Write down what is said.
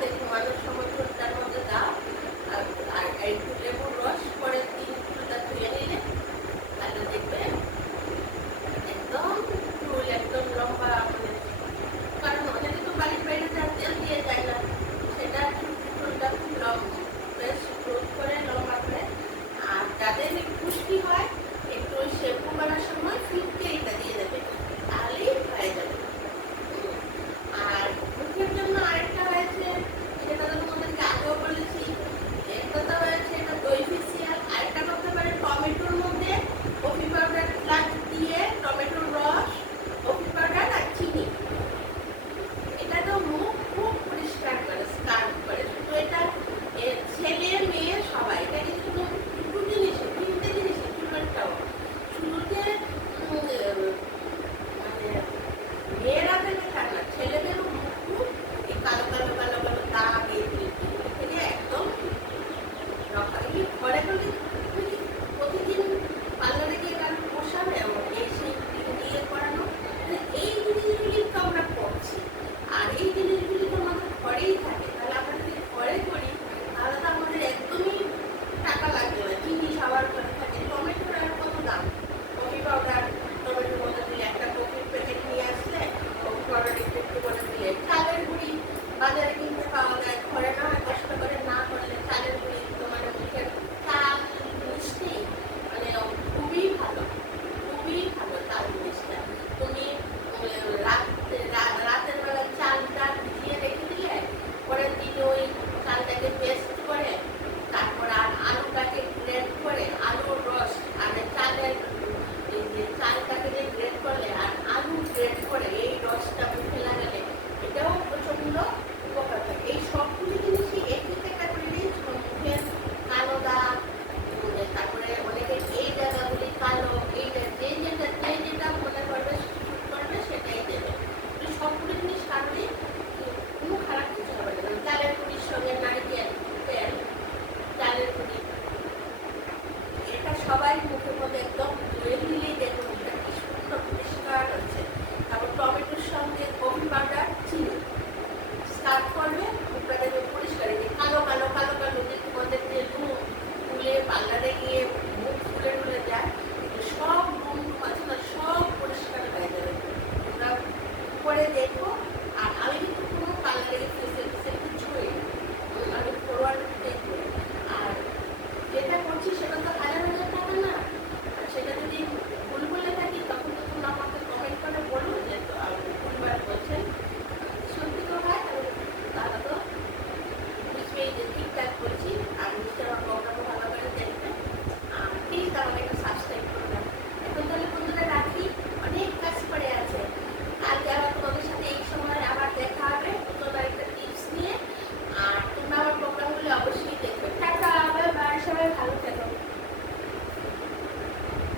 রাতে ঘুমানোর সময় চুলটার মধ্যে দাও, আর একটু লেবুর রস পরে 3 চুলটা ধুয়ে নিলে তাহলে দেখবে একদম চুল একদম লম্বা, মানে কারণ অনেকে তো বাড়ির বাইরে তেল দিয়ে যায় না, সেটা চুলটা খুব বেশ গ্রোথ করে লম্বা করে। আর যাদের খুশকি হয় একটু ওই শ্যাম্পু করার সময় ফিটকে এটা দিয়ে দেবে, তাহলেই হয়ে যাবে। আর মুখের জন্য আরেকটা হয়েছে, সেটা তো তোমাদেরকে আগেও বলেছি, একটা তো হয়েছে এটা দই ফেসিয়াল, আরেকটা করতে পারে টমেটোর মধ্যে কফি পাউডার দিয়ে, টমেটোর রস, কফি পাউডার আর চিনি, এটা তো মুখ খুব পরিষ্কার করে, স্কার্ফ করে। শুধু এটা ছেলে মেয়ে সবাই, এটা কিন্তু দুটো জিনিস, 3টে জিনিস, চুলেরটাও শুরুতে মানে মেয়েরা দেবে তা না, ছেলেদেরও মুখ খুব এই কালো কালো কালো কালো দাগ এখানে একদম রক্ষা। এগুলি ঘরে করলে প্রতিদিন পার্লারে গিয়ে কারণ বসাবে এই সেই দিয়ে করানো, এই জিনিসগুলি তো আমরা করছি। আর এই জিনিসগুলি তো আমাদের ঘরেই থাকে, তাহলে আমরা যদি ঘরে করি তাহলে তো আমাদের একদমই টাকা লাগবে না। চিনি সবার ঘরে থাকে, টমেটোর আর কত দাম, কফি পাউডার টমেটোর মধ্যে দিলে, একটা কফির প্যাকেট নিয়ে আসলে কফি পাউডার একটু একটু করে দিলে, চালের গুঁড়ি বাজারে কিনতে পাওয়া যায়, ঘরে না হয় কষ্ট করে না করলে চালের গুঁড়ি মানে মুখের চাল মিষ্টি, মানে খুবই ভালো, খুবই ভালো চাল জিনিসটা। তুমি রাতের বেলা চালটা ভিজিয়ে রেখে দিলে, পরের দিন ওই চালটাকে পেস্ট করে, তারপর আর আলুটাকে গ্রেট করে, আলুর রস আর চালের এই যে চালটাকে যে গ্রেট করলে আর আলু গ্রেট করে এই রসটা মুখে লাগালে এটাও প্রচন্ড উপকার হয়। এই সবগুলি জিনিসই একই ক্যাটাগরিরই, মুখের কালো দাগ, তারপরে অনেকে এই জায়গাগুলি কালো, এইটা যে যেটা মনে করবে করবে সেটাই দেবে। সবগুলো জিনিস কাটলে কোনো খারাপ কিছু হবে না। চালের গুঁড়ির সঙ্গে নারকেল তেল, চালের গুঁড়ি, এটা সবাই মুখের মধ্যে একদম ধুয়ে নিলেই দেখুন মুখটা কি সুন্দর পরিষ্কার হচ্ছে। তারপর টমেটোর সঙ্গে কফি পাউডার, চিনি স্টার্ট করবে, মুখটা দেখবে পরিষ্কার। কালো কালো কালো কালো যে তোমাদের যে তুলে পার্লারে গিয়ে